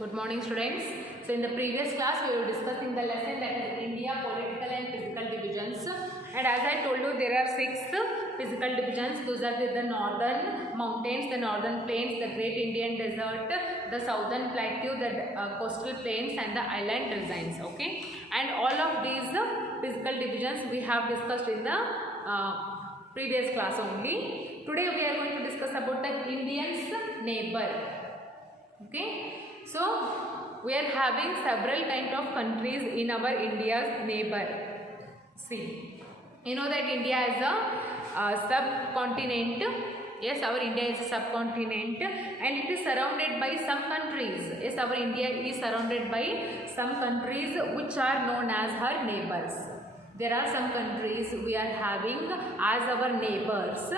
Good morning, students. So in the previous class we were discussing the lesson that is India political and physical divisions, and as I told you there are 6 physical divisions. Those are the northern mountains, the northern plains, the great Indian desert, the southern plateau, the coastal plains and the island regions. Okay, and all of these physical divisions we have discussed in the previous class only. Today we are going to discuss about the Indian's neighbor. Okay, so we are having several kind of countries in our India's neighbor. See, you know that India is a subcontinent. Yes, our India is a subcontinent and it is surrounded by some countries. Yes, our India is surrounded by some countries which are known as her neighbors. There are some countries we are having as our neighbors.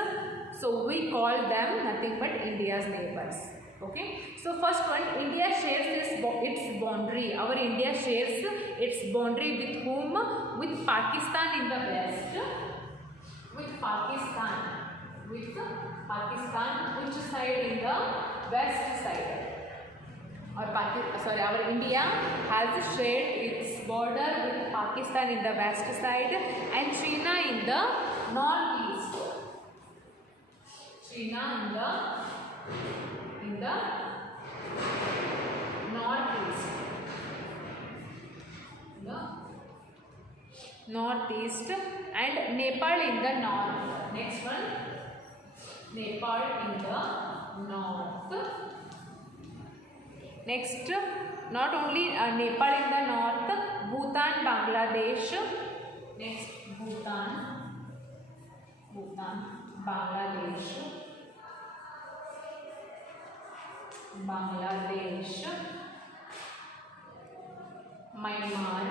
So we call them nothing but India's neighbors. Okay, so first one, India shares its boundary. Our India shares its boundary with whom? With Pakistan in the west. With Pakistan. With Pakistan, which side? In the west side. Our India has shared its border with Pakistan in the west side and China in the northeast. China in the northeast and Nepal in the north. Next one, Nepal in the north. Next, not only Nepal in the north, Bhutan, Bangladesh. Next, Bhutan, Bangladesh, Myanmar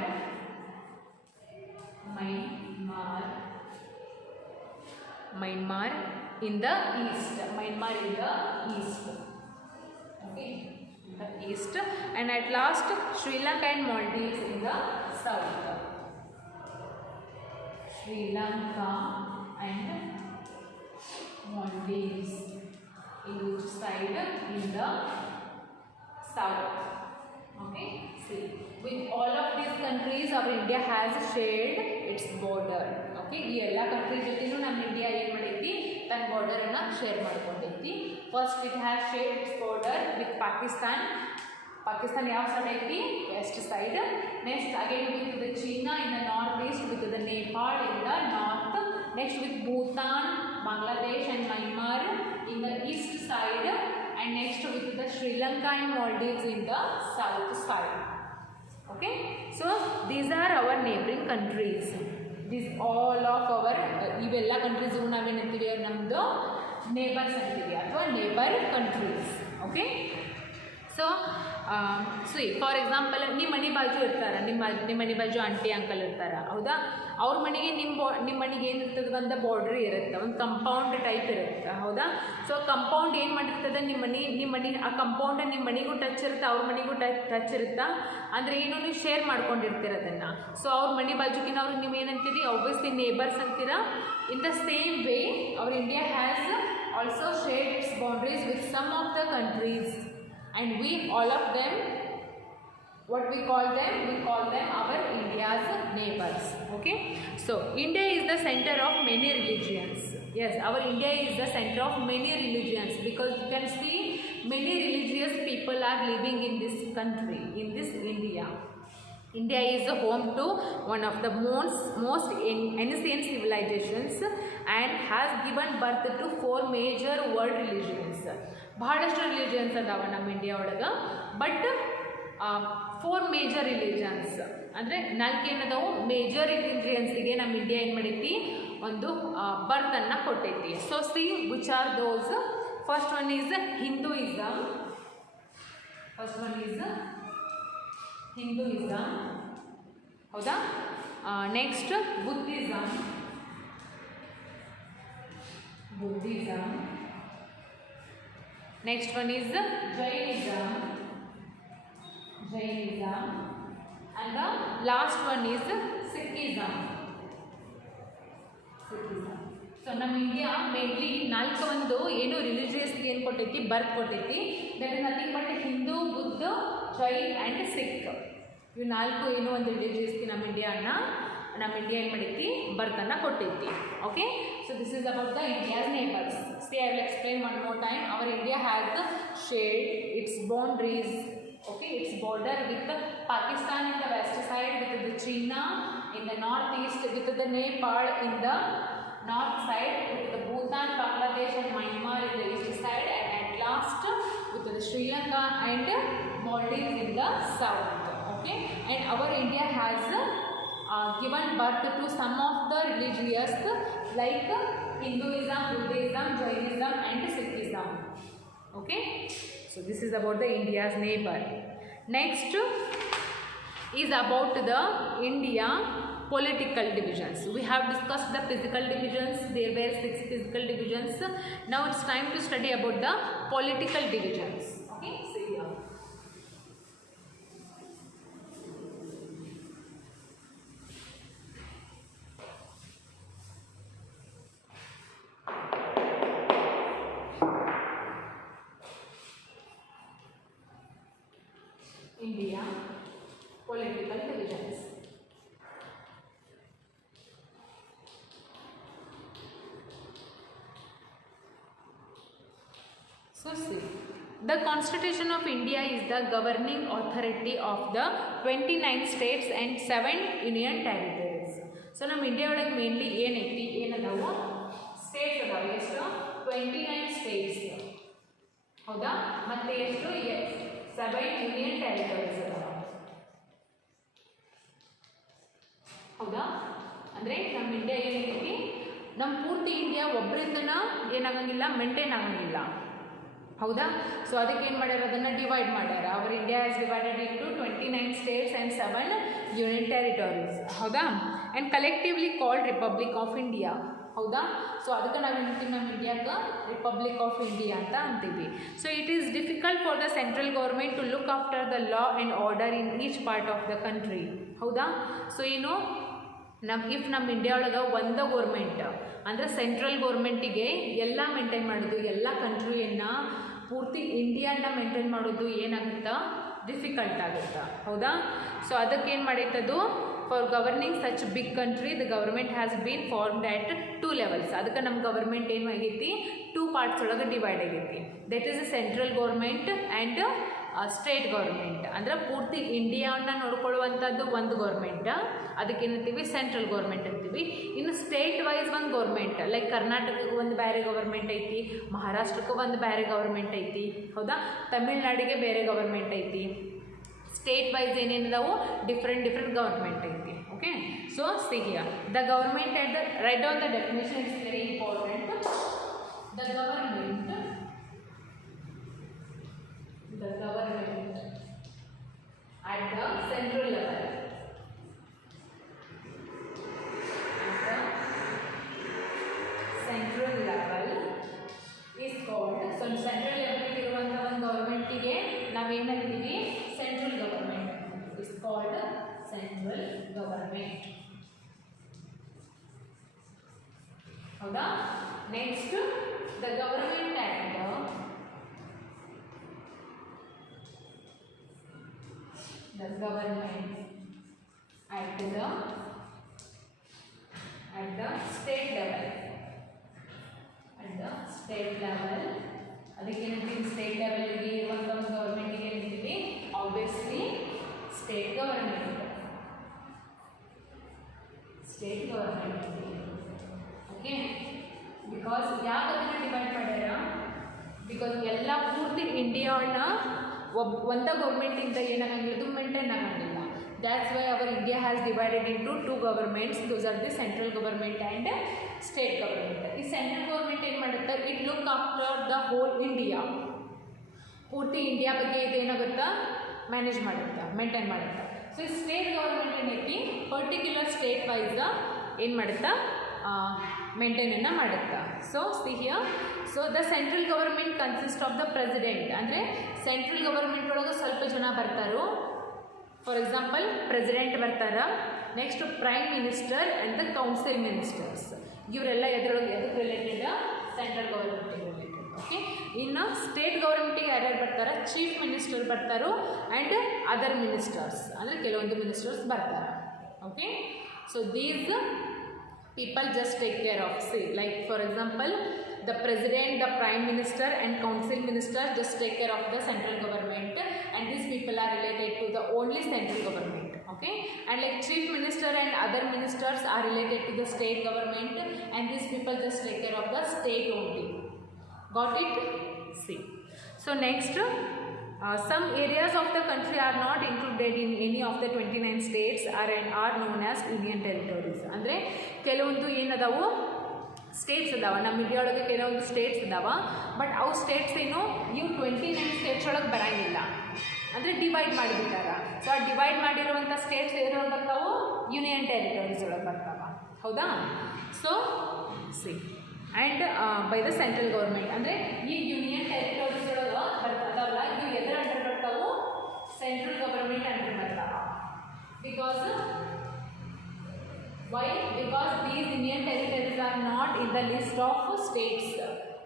in the east. Okay, in the east, and at last Sri Lanka and Maldives in the south. Sri Lanka and Maldives in which side? In the south. Okay, see, with all of these countries our India has shared its border. Okay, ಈ ಎಲ್ಲ countries ಜೊತೆನೂ ನಮ್ಮ ಇಂಡಿಯಾ ಏನು ಮಾಡೈತಿ ತನ್ನ border ಅನ್ನು share ಮಾಡ್ಕೊಂಡೈತಿ. First it has shared its border with Pakistan. Pakistan ಯಾವ ಸೈಡ್ ಐತಿ? West side. Next again with the China in the north east, with the Nepal in the north. Next with Bhutan, Bangladesh and Myanmar in the east side, and next with the Sri Lanka and Maldives in the south side. Okay, so these are our neighboring countries. These all of our ಇವೆಲ್ಲ countries ನಾವೇನಂತೀವಿ ನಮ್ಮದು ನೇಬರ್ಸ್ ಅಂತೀವಿ ಅಥವಾ neighbour countries. Okay, so for example ನಿಮ್ಮ ಮನೆ ಬಾಜು ಇರ್ತಾರೆ, ನಿಮ್ಮ ಮನೆ ಬಾಜು ಆಂಟಿ ಅಂಕಲ್ ಇರ್ತಾರೆ, ಹೌದಾ? ಅವ್ರ ಮನೆಗೆ ನಿಮ್ಮ ಮನೆಗೆ ಏನಿರ್ತದೆ? ಒಂದು ಬಾರ್ಡ್ರಿ ಇರುತ್ತೆ, ಒಂದು ಕಂಪೌಂಡ್ ಟೈಪ್ ಇರುತ್ತೆ, ಹೌದಾ? ಸೊ ಕಂಪೌಂಡ್ ಏನು ಮಾಡಿರ್ತದೆ? ನಿಮ್ಮ ಮನೆ ಆ ಕಂಪೌಂಡ್ ನಿಮ್ಮ ಮನೆಗೂ ಟಚ್ ಇರುತ್ತೆ, ಅವ್ರ ಮನೆಗೂ ಟಚ್ ಇರುತ್ತೆ. ಅಂದರೆ ಏನು, ನೀವು ಶೇರ್ ಮಾಡ್ಕೊಂಡಿರ್ತೀರ ಅದನ್ನು. ಸೊ ಅವ್ರ ಮನೆ ಬಾಜುಕಿನ ಅವ್ರಿಗೆ ನೀವು ಏನಂತೀರಿ? ಆಬ್ವಿಯಸ್ಲಿ ನೇಬರ್ಸ್ ಅಂತೀರಾ. In the same way our India has also shared its boundaries with some of the countries. And we all of them, what we call them? We call them our India's neighbors. Okay, so India is the center of many religions. Yes, our India is the center of many religions because you can see many religious people are living in this country, in this India. India is a home to one of the most ancient civilizations and has given birth to 4 major world religions. ಬಹಳಷ್ಟು ರಿಲಿಜಿಯನ್ಸ್ ಅದಾವ ನಮ್ಮ ಇಂಡಿಯಾ ಒಳಗೆ, ಬಟ್ 4 major religions ಅಂದರೆ 4 ಏನದಾವು ಮೇಜರ್ ರಿಲಿಜಿಯನ್ಸ್ಗೆ ನಮ್ಮ ಇಂಡಿಯಾ ಏನು ಮಾಡೈತಿ? ಒಂದು ಬರ್ತನ್ನು ಕೊಟ್ಟೈತಿ. So see which are those. First one is Hinduism. ಹೌದಾ? Next Buddhism. Next one is Jainism, and the last one is Sikhism. So ನಮ್ಮ ಇಂಡಿಯಾ ಮೇನ್ಲಿ 4 ಏನು ರಿಲಿಜಿಯಸ್ಗೆ ಏನು ಕೊಟ್ಟೈತಿ? ಬರ್ತ್ ಕೊಟ್ಟೈತಿ. That is nothing but Hindu, ಬುದ್ಧ, ಬುದ್ಧ, ಜೈನ್ ಆ್ಯಂಡ್ ಸಿಖ್. ಇವು 4 ಏನೋ ಒಂದು ರಿಲಿಜಿಯಸ್ಗೆ ನಮ್ಮ ಇಂಡಿಯಾ ಏನು ಮಾಡೈತಿ ಬರ್ತನ್ನು ಕೊಟ್ಟೈತಿ. Okay, so this is about the India's neighbours. C I will explain one more time. Hour India has shared its boundaries, okay, its border with Pakistan in the west side, with the China in the northeast, with the Nepal in the north side, with the Bhutan, Bangladesh and Myanmar in the east side, and at last with the Sri Lanka and Maldives in the south. Okay, and our India has given birth to some of the religions like Hinduism, Buddhism, Jainism and Sikhism. Okay, so this is about the India's neighbor. Next is about the India political divisions. We have discussed the physical divisions. There were 6 physical divisions. Now it's time to study about the political divisions. Okay, so here. India political divisions. So see, the Constitution of India is the governing authority of the 29 states and 7 union territories. So ನಮ್ಮ ಇಂಡಿಯಾ ಒಳಗೆ ಮೇನ್ಲಿ ಏನೈತಿ, ಏನದಾವು ಸ್ಟೇಟ್ಸ್ ಅದಾವೆ. ಎಷ್ಟು? 29 ಸ್ಟೇಟ್ಸ್. ಹೌದಾ? ಮತ್ತೆ ಎಷ್ಟು? 7 union territories ಅದಾವೆ. ಹೌದಾ? ಅಂದರೆ ನಮ್ಮ ಇಂಡಿಯಾ ಏನೈತಿ, ನಮ್ಮ ಪೂರ್ತಿ ಇಂಡಿಯಾ ಒಬ್ಬರಿಂದನ ಏನಾಗಂಗಿಲ್ಲ, ಮೇಂಟೈನ್ ಆಗಂಗಿಲ್ಲ. ಹೌದಾ? ಸೊ ಅದಕ್ಕೆ ಏನು ಮಾಡ್ಯಾರ, ಅದನ್ನು ಡಿವೈಡ್ ಮಾಡ್ಯಾರ. Our India is divided into 29 states and 7 union territories. ಹೌದಾ? And collectively called republic of India. ಹೌದಾ? ಸೊ ಅದಕ್ಕೆ ನಾವು ಏನಂತೀವಿ, ನಮ್ಮ ಇಂಡಿಯಾಗೆ ರಿಪಬ್ಲಿಕ್ ಆಫ್ ಇಂಡಿಯಾ ಅಂತ ಅಂತೀವಿ. So it is difficult for the central government to look after the law and order in each part of the country. ಹೌದಾ? ಸೊ ಏನು ನಮ್ಮ ಇಂಡಿಯಾ ಒಳಗೆ ಒಂದು ಗೌರ್ಮೆಂಟ್ ಅಂದರೆ ಸೆಂಟ್ರಲ್ ಗೌರ್ಮೆಂಟಿಗೆ ಎಲ್ಲ ಮೇಂಟೈನ್ ಮಾಡೋದು, ಎಲ್ಲ ಕಂಟ್ರಿಯನ್ನು ಪೂರ್ತಿ ಇಂಡಿಯಾನ ಮೇಂಟೈನ್ ಮಾಡೋದು ಏನಾಗುತ್ತಾ, ಡಿಫಿಕಲ್ಟ್ ಆಗುತ್ತಾ. ಹೌದಾ? ಸೊ ಅದಕ್ಕೆ ಏನು ಮಾಡೈತದು, for governing such big country the government has been formed at 2 levels. ಅದಕ್ಕೆ ನಮ್ಮ ಗವರ್ಮೆಂಟ್ ಏನು ಆಗೈತಿ, 2 ಪಾರ್ಟ್ಸ್ ಒಳಗೆ ಡಿವೈಡ್ ಆಗೈತಿ. That is a central government and state government. ಅಂದರೆ ಪೂರ್ತಿ ಇಂಡಿಯಾವನ್ನು ನೋಡ್ಕೊಳ್ಳುವಂಥದ್ದು ಒಂದು ಗೌರ್ಮೆಂಟ್, ಅದಕ್ಕೇನಂತೀವಿ ಸೆಂಟ್ರಲ್ ಗೌರ್ಮೆಂಟ್ ಅಂತೀವಿ. ಇನ್ನು ಸ್ಟೇಟ್ ವೈಸ್ ಒಂದು ಗೌರ್ಮೆಂಟ್, ಲೈಕ್ ಕರ್ನಾಟಕಕ್ಕೆ ಒಂದು ಬೇರೆ ಗೌರ್ಮೆಂಟ್ ಐತಿ, ಮಹಾರಾಷ್ಟ್ರಕ್ಕೆ ಒಂದು ಬೇರೆ ಗೌರ್ಮೆಂಟ್ ಐತಿ. ಹೌದಾ? ತಮಿಳ್ನಾಡಿಗೆ ಬೇರೆ ಗೌರ್ಮೆಂಟ್ ಐತಿ. ಸ್ಟೇಟ್ ವೈಸ್ ಏನೇನಿದಾವು ಡಿಫ್ರೆಂಟ್ ಗೌರ್ಮೆಂಟ್ ಐತಿ. Okay, so see here the government at the right on the definition is very important. The government at the central level, is called, so central level ಇರುವಂತ ಒಂದು ಗವರ್ಮೆಂಟ್ ಗೆ ನಾವೇನಂತೀವಿ, central government. is called central government. ಹೌದಾ? Next the government at the government at the state level. At the state level, ಅದಕ್ಕೆ ಏನಂತೀವಿ, ಸ್ಟೇಟ್ ಲೆವೆಲ್ಗೆ ಇರುವಂಥ ಒಂದು ಗೌರ್ಮೆಂಟಿಗೆ ಏನಂತೀವಿ, obviously state government. State government. Okay, because ಯಾಕೆ ಅದನ್ನು ಡಿವೈಡ್ ಮಾಡ್ಯಾರ, ಬಿಕಾಸ್ ಎಲ್ಲ ಪೂರ್ತಿ ಇಂಡಿಯಾನ ಒಂದು ಗೌರ್ಮೆಂಟಿಂದ ಏನಾಗಂಗಿಲ್ಲ, ಅದು ಮೇಂಟೈನ್ ಆಗಂಗಿಲ್ಲ. That's why our India has divided into 2 governments. Those are the central government and state government. ಈ ಸೆಂಟ್ರಲ್ ಗೌರ್ಮೆಂಟ್ ಏನು ಮಾಡುತ್ತೆ, it look after the whole India. ಪೂರ್ತಿ ಇಂಡಿಯಾ ಬಗ್ಗೆ ಇದು ಏನಾಗುತ್ತಾ, ಮ್ಯಾನೇಜ್ ಮಾಡುತ್ತಾ, ಮೇಂಟೈನ್ ಮಾಡುತ್ತಾ. ಸೊ ಸ್ಟೇಟ್ ಗೌರ್ಮೆಂಟ್ ಏನೈತಿ, ಪರ್ಟಿಕ್ಯುಲರ್ ಸ್ಟೇಟ್ ವೈಸ್ ಏನು ಮಾಡುತ್ತಾ, ಮೇಂಟೈನನ್ನು ಮಾಡುತ್ತಾ. So see here, so the central government consist of the president. ಅಂದರೆ ಸೆಂಟ್ರಲ್ ಗವರ್ಮೆಂಟ್ ಒಳಗೆ ಸ್ವಲ್ಪ ಜನ ಬರ್ತಾರೋ, ಫಾರ್ ಎಕ್ಸಾಂಪಲ್ ಪ್ರೆಸಿಡೆಂಟ್ ಬರ್ತಾರ, next prime minister and the council ministers. ಇವರೆಲ್ಲ ಎದಕ್ಕೆ ರಿಲೇಟೆಡ್, ಸೆಂಟ್ರಲ್ ಗವರ್ಮೆಂಟಿಗೆ ರಿಲೇಟೆಡ್. ಓಕೆ. ಇನ್ನು ಸ್ಟೇಟ್ ಗೌರ್ಮೆಂಟಿಗೆ ಯಾರ್ಯಾರು ಬರ್ತಾರೆ, ಚೀಫ್ ಮಿನಿಸ್ಟರ್ ಬರ್ತಾರೋ ಆ್ಯಂಡ್ ಅದರ್ ಮಿನಿಸ್ಟರ್ಸ್, ಅಂದರೆ ಕೆಲವೊಂದು ಮಿನಿಸ್ಟರ್ಸ್ ಬರ್ತಾರೆ. Okay. So these people just take care of, say like for example the president, the prime minister and council minister just take care of the central government, and these people are related to the only central government. Okay. And like chief minister and other ministers are related to the state government, and these people just take care of the state only. Got it? See. So next, some areas of the country are not included in any of the 29 states are known as union territories. ಅಂದರೆ ಕೆಲವೊಂದು ಏನದಾವು ಸ್ಟೇಟ್ಸ್ ಅದಾವ, ನಮ್ಮ ಇಂಡಿಯಾ ಒಳಗೆ ಕೆಲವೊಂದು ಸ್ಟೇಟ್ಸ್ ಅದಾವ, ಬಟ್ ಅವು ಸ್ಟೇಟ್ಸ್ ಏನು ಇವು 29 ಸ್ಟೇಟ್ಸ್ ಒಳಗೆ ಬರಂಗಿಲ್ಲ, ಅಂದರೆ ಡಿವೈಡ್ ಮಾಡಿಬಿಟ್ಟಾರ. ಸೊ ಆ ಡಿವೈಡ್ ಮಾಡಿರುವಂಥ ಸ್ಟೇಟ್ಸ್ ಏನೊಳಗೆ ಬರ್ತಾವು, ಯೂನಿಯನ್ ಟೆರಿಟರೀಸ್ ಒಳಗೆ ಬರ್ತಾವ. ಹೌದಾ? So C and by the central government, ಅಂದರೆ ಈ ಯೂನಿಯನ್ ಟೆರಿಟರೀಸ್ ಒಳಗೆ ಬರ್ತದಲ್ಲ, ಇವು ಎದರ ಅಂಡರ್ ಬರ್ತಾವು, ಸೆಂಟ್ರಲ್ ಗೌರ್ಮೆಂಟ್ ಅಂಡರ್ ಬರ್ತಾವ. Because why? Because these union territories are not in the list of states.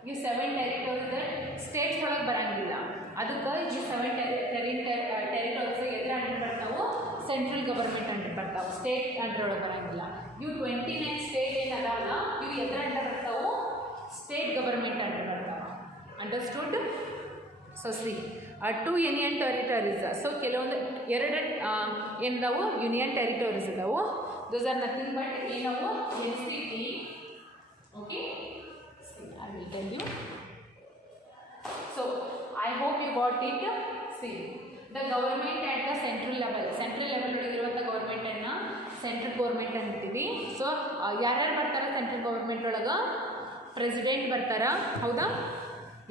You 7 territories states ಒಳಗೆ ಬರಂಗಿಲ್ಲ, ಅದಕ್ಕೆ ಈ 7 territories ಎದ್ರ ಅಂಡರ್ ಬರ್ತಾವು, ಸೆಂಟ್ರಲ್ ಗವರ್ಮೆಂಟ್ ಅಂಡರ್ ಬರ್ತಾವೆ, ಸ್ಟೇಟ್ ಅಂಡರ್ ಒಳಗೆ ಬರಂಗಿಲ್ಲ. ಇವು 29 ಸ್ಟೇಟ್ ಏನದಾವಲ್ಲ, ಇವು ಎದ್ರ ಅಂಡರ್ ಬರ್ತಾವು, ಸ್ಟೇಟ್ ಗವರ್ಮೆಂಟ್ ಅಂಡರ್ ಬರ್ತಾವೆ. Understood? So C 2 union territories. So ಕೆಲವೊಂದು ಎರಡು ಏನದಾವು ಯೂನಿಯನ್ ಟೆರಿಟರೀಸ್ ಇದಾವು. Those are nothing but ಏನವು, NCT. Okay. See, I will tell you. So I hope you got it. See, the government at the central level ಒಳಗಿರುವಂಥ ಗೌರ್ಮೆಂಟನ್ನು central government ಅಂತೀವಿ. So ಯಾರ್ಯಾರು ಬರ್ತಾರೆ ಸೆಂಟ್ರಲ್ ಗೌರ್ಮೆಂಟ್ ಒಳಗೆ, president ಬರ್ತಾರ. ಹೌದಾ?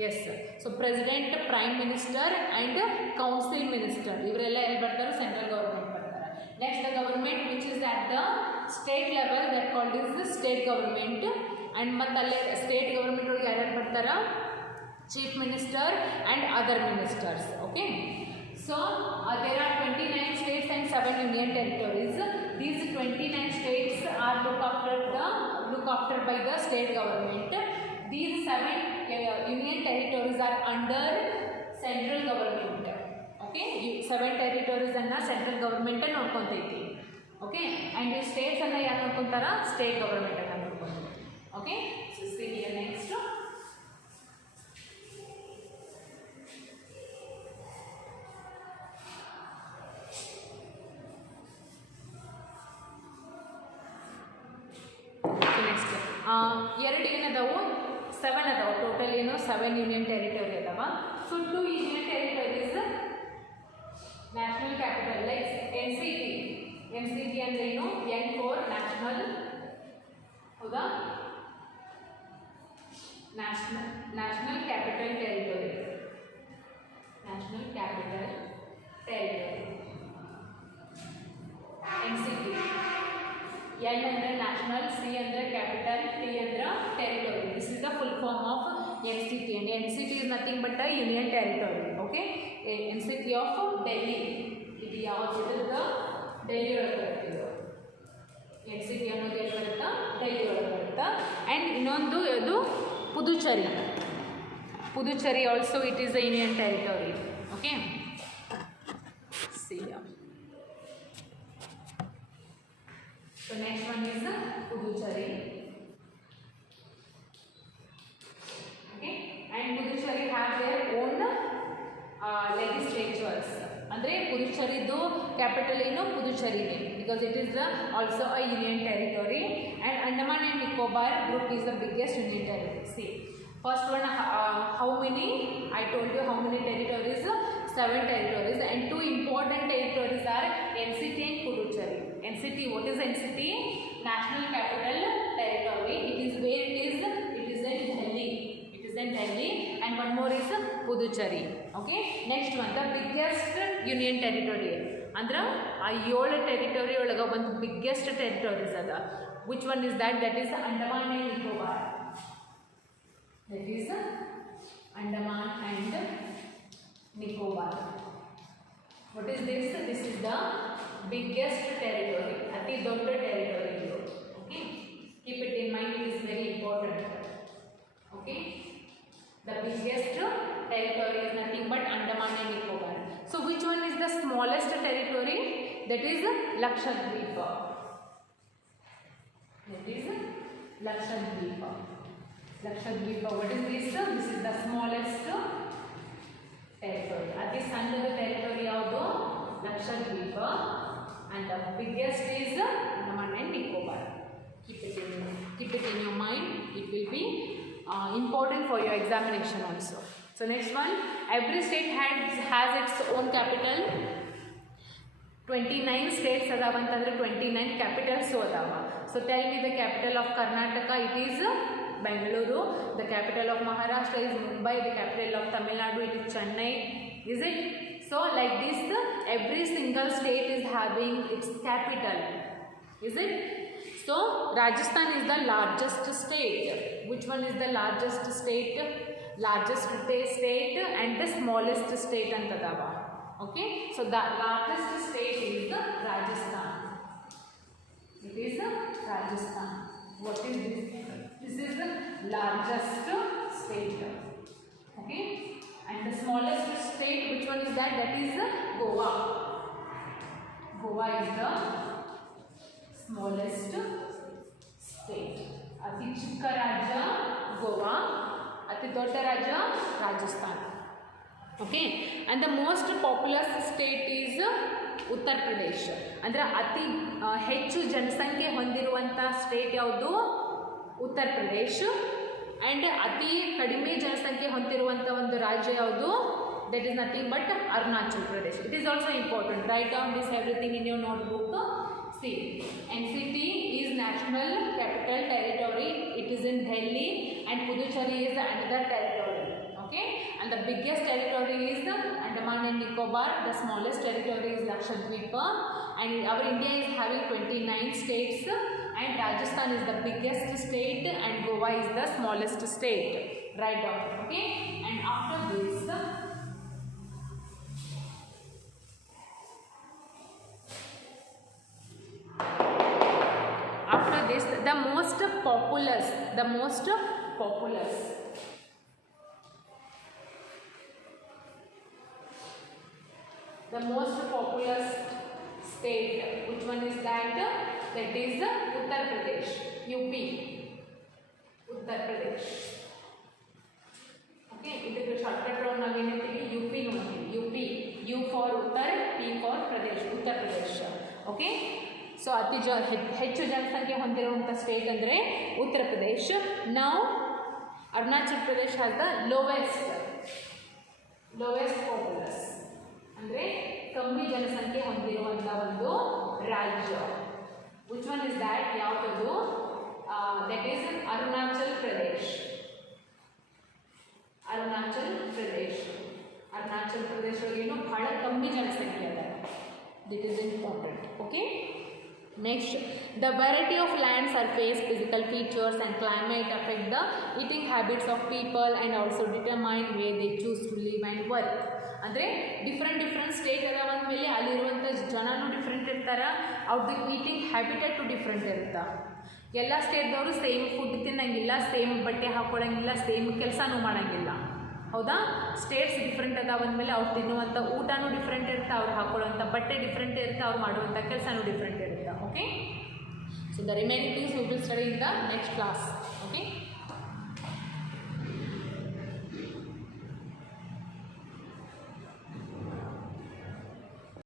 Yes. So president, prime minister and council minister ಇವರೆಲ್ಲ ಎಲ್ಲಿ ಬರ್ತಾರೆ, ಸೆಂಟ್ರಲ್ ಗೌರ್ಮೆಂಟ್ ಬರ್ತಾರೆ. Next, the government which is at the state level, that called is the state government. And ಮತ್ತೆ ಅಲ್ಲೇ ಸ್ಟೇಟ್ ಗೌರ್ಮೆಂಟ್ ಒಳಗೆ ಯಾರ್ಯಾರು ಬರ್ತಾರ, chief minister and other ministers. Okay. So there are 29 states and 7 union territories. These 29 states are looked after by the state government. These 7 union territories are under central government. Okay. ಈ 7 ಟೆರಿಟರೀಸನ್ನು ಸೆಂಟ್ರಲ್ ಗೌರ್ಮೆಂಟೇ ನೋಡ್ಕೊತೈತಿ. Okay. And ಈ ಸ್ಟೇಟ್ಸನ್ನು ಯಾರು ನೋಡ್ಕೊತಾರ, state ಗೌರ್ಮೆಂಟನ್ನು ನೋಡ್ಕೊತಾರೆ. Okay. So see here next. Next ಎರಡು ಏನದಾವು, 7 ಅದಾವ ಟೋಟಲ್. ಏನು 7 ಯೂನಿಯನ್ ಟೆರಿಟರಿ ಅದಾವ. So 2 union territories national capital, like NCT ಅಂದರೆ ಏನು, N for ನ್ಯಾಷನಲ್. ಹೌದಾ? National capital territory. NCT. N ಅಂದರೆ ನ್ಯಾಷನಲ್, C ಅಂದರೆ ಕ್ಯಾಪಿಟಲ್, T ಅಂದರೆ territory. This is the full form of NCT. and NCT is nothing but a union territory. Okay. NCT of Delhi. ಇದು ಯಾವುದಿದೆ, ಡೆಲ್ಲಿ ಒಳಗೆ ಬರುತ್ತೆ. NCT ಅನ್ನೋದು ಎಲ್ಲಿ ಬರುತ್ತಾ, ಡೆಲ್ಲಿ ಒಳಗೆ ಬರುತ್ತಾ. ಆ್ಯಂಡ್ ಇನ್ನೊಂದು ಅದು Puducherry also it is the union territory. Okay. See so next one is Puducherry. Okay. And Puducherry have their own legislatures. ಅಂದರೆ ಪುದುಚೇರಿದು ಕ್ಯಾಪಿಟಲ್ ಏನು, ಪುದುಚೇರಿನೇ, because it is also a union territory. And Andaman and Nicobar group is the biggest union territory. See first one, how many, I told you how many territories, 7 territories, and 2 important territories are NCT and Puducherry. NCT, what is NCT? National Capital Territory. It is where it is in Delhi. And one more is Puducherry. Okay. Next one, the biggest union territory. Andra ಆ 7 territory ಒಳಗೆ ಒಂದು biggest territories ಅದ. Which one is that? That is Andaman and Nicobar. That is Andaman and Nicobar. What is this? This is the biggest territory. ಅತಿ ದೊಡ್ಡ territory ಇದು. Okay. Keep it in mind. It is very important. Okay. The biggest territory is nothing but Andaman and Nicobar. So which one is the smallest territory? That is Lakshadweep. That is Lakshadweep. Lakshadweep. What is this? This is the smallest territory. Ati sannada territory yaudu? Lakshadweep. And the biggest is Andaman and Nicobar. Keep it in your mind. It will be important for your examination also. So next one, every state has its own capital. 29 states adavantandre 29 capitals adava. So tell me the capital of Karnataka. It is Bengaluru. The capital of Maharashtra is Mumbai. The capital of Tamil Nadu, it is Chennai. Is it? So like this, every single state is having its capital. Is it? So Rajasthan is the largest state. Which one is the largest state? Largest state and the smallest state antadava. Okay, so the largest state is the Rajasthan. It is Rajasthan. What is this? This is the largest state. Okay, and the smallest state, which one is that? That is Goa. Goa is the smallest state. Ati chikka rajya Goa, ati dodda rajya Rajasthan. Okay, and the most populous state is Uttar Pradesh. Andre ati ಹೆಚ್ಚು ಜನಸಂಖ್ಯೆ ಹೊಂದಿರುವಂತ ಸ್ಟೇಟ್ ಯಾವುದು? ಉತ್ತರ ಪ್ರದೇಶ್. ಅಂಡ್ ಅತಿ ಕಡಿಮೆ ಜನಸಂಖ್ಯೆ ಹೊಂದಿರುವಂತ ಒಂದು ರಾಜ್ಯ ಯಾವುದು? That is nothing but Arunachal Pradesh. It is also important. Write down this everything in your notebook. See, NCT is National Capital Territory. It is in Delhi, and Puducherry is another territory. Okay, and the biggest territory is Andaman and Nicobar. The smallest territory is Lakshadweep. And our India is having 29 states, and Rajasthan is the biggest state, and Goa is the smallest state. Write down. Okay, and after this, the most populous state, which one is that? That is Uttar Pradesh, UP. Uttar Pradesh. Okay, ಇದಕ್ಕೆ shortcut round ನಾವು ಏನಂತೀವಿ? UP ನೋಡ್ತೀವಿ. UP, U for Uttar, P for Pradesh, Uttar Pradesh. Okay, ಸೊ ಅತಿ ಹೆಚ್ಚು ಜನಸಂಖ್ಯೆ ಹೊಂದಿರುವಂಥ state ಅಂದರೆ ಉತ್ತರ ಪ್ರದೇಶ್. ನಾವು Arunachal Pradesh has the lowest populous, ಅಂದರೆ ಕಮ್ಮಿ ಜನಸಂಖ್ಯೆ ಹೊಂದಿರುವಂಥ ಒಂದು ರಾಜ್ಯ. Which one is that? ಯಾವುದದು? That is Arunachal Pradesh. ಅರುಣಾಚಲ್ ಪ್ರದೇಶ ಏನು ಬಹಳ ಕಮ್ಮಿ ಜನಸಂಖ್ಯೆ ಅದ. This is important. Okay, next, the variety of land surface, physical features and climate affect the eating habits of people and also determine where they choose to live and work. ಅಂದರೆ different state ಅದಾವ ಅಂದಮೇಲೆ ಅಲ್ಲಿರುವಂಥ ಜನನೂ ಡಿಫ್ರೆಂಟ್ ಇರ್ತಾರೆ, ಅವ್ರದ್ದು ಈಟಿಂಗ್ ಹ್ಯಾಬಿಟೇಟು ಡಿಫ್ರೆಂಟ್ ಇರುತ್ತೆ. ಎಲ್ಲ ಸ್ಟೇಟ್ದವರು ಸೇಮ್ ಫುಡ್ ತಿನ್ನಂಗಿಲ್ಲ, ಸೇಮ್ ಬಟ್ಟೆ ಹಾಕ್ಕೊಳಂಗಿಲ್ಲ, ಸೇಮ್ ಕೆಲಸನೂ ಮಾಡೋಂಗಿಲ್ಲ. ಹೌದಾ? ಸ್ಟೇಟ್ಸ್ ಡಿಫ್ರೆಂಟ್ ಅದಾವ ಅಂದಮೇಲೆ ಅವ್ರು ತಿನ್ನುವಂಥ ಊಟನೂ ಡಿಫ್ರೆಂಟ್ ಇರುತ್ತೆ, ಅವ್ರು ಹಾಕೊಳ್ಳುವಂಥ ಬಟ್ಟೆ ಡಿಫ್ರೆಂಟ್ ಇರುತ್ತೆ, ಅವ್ರು ಮಾಡುವಂಥ ಕೆಲಸನೂ ಡಿಫ್ರೆಂಟ್ ಇರುತ್ತೆ. Okay, so the remaining things we will study in the next class. Okay.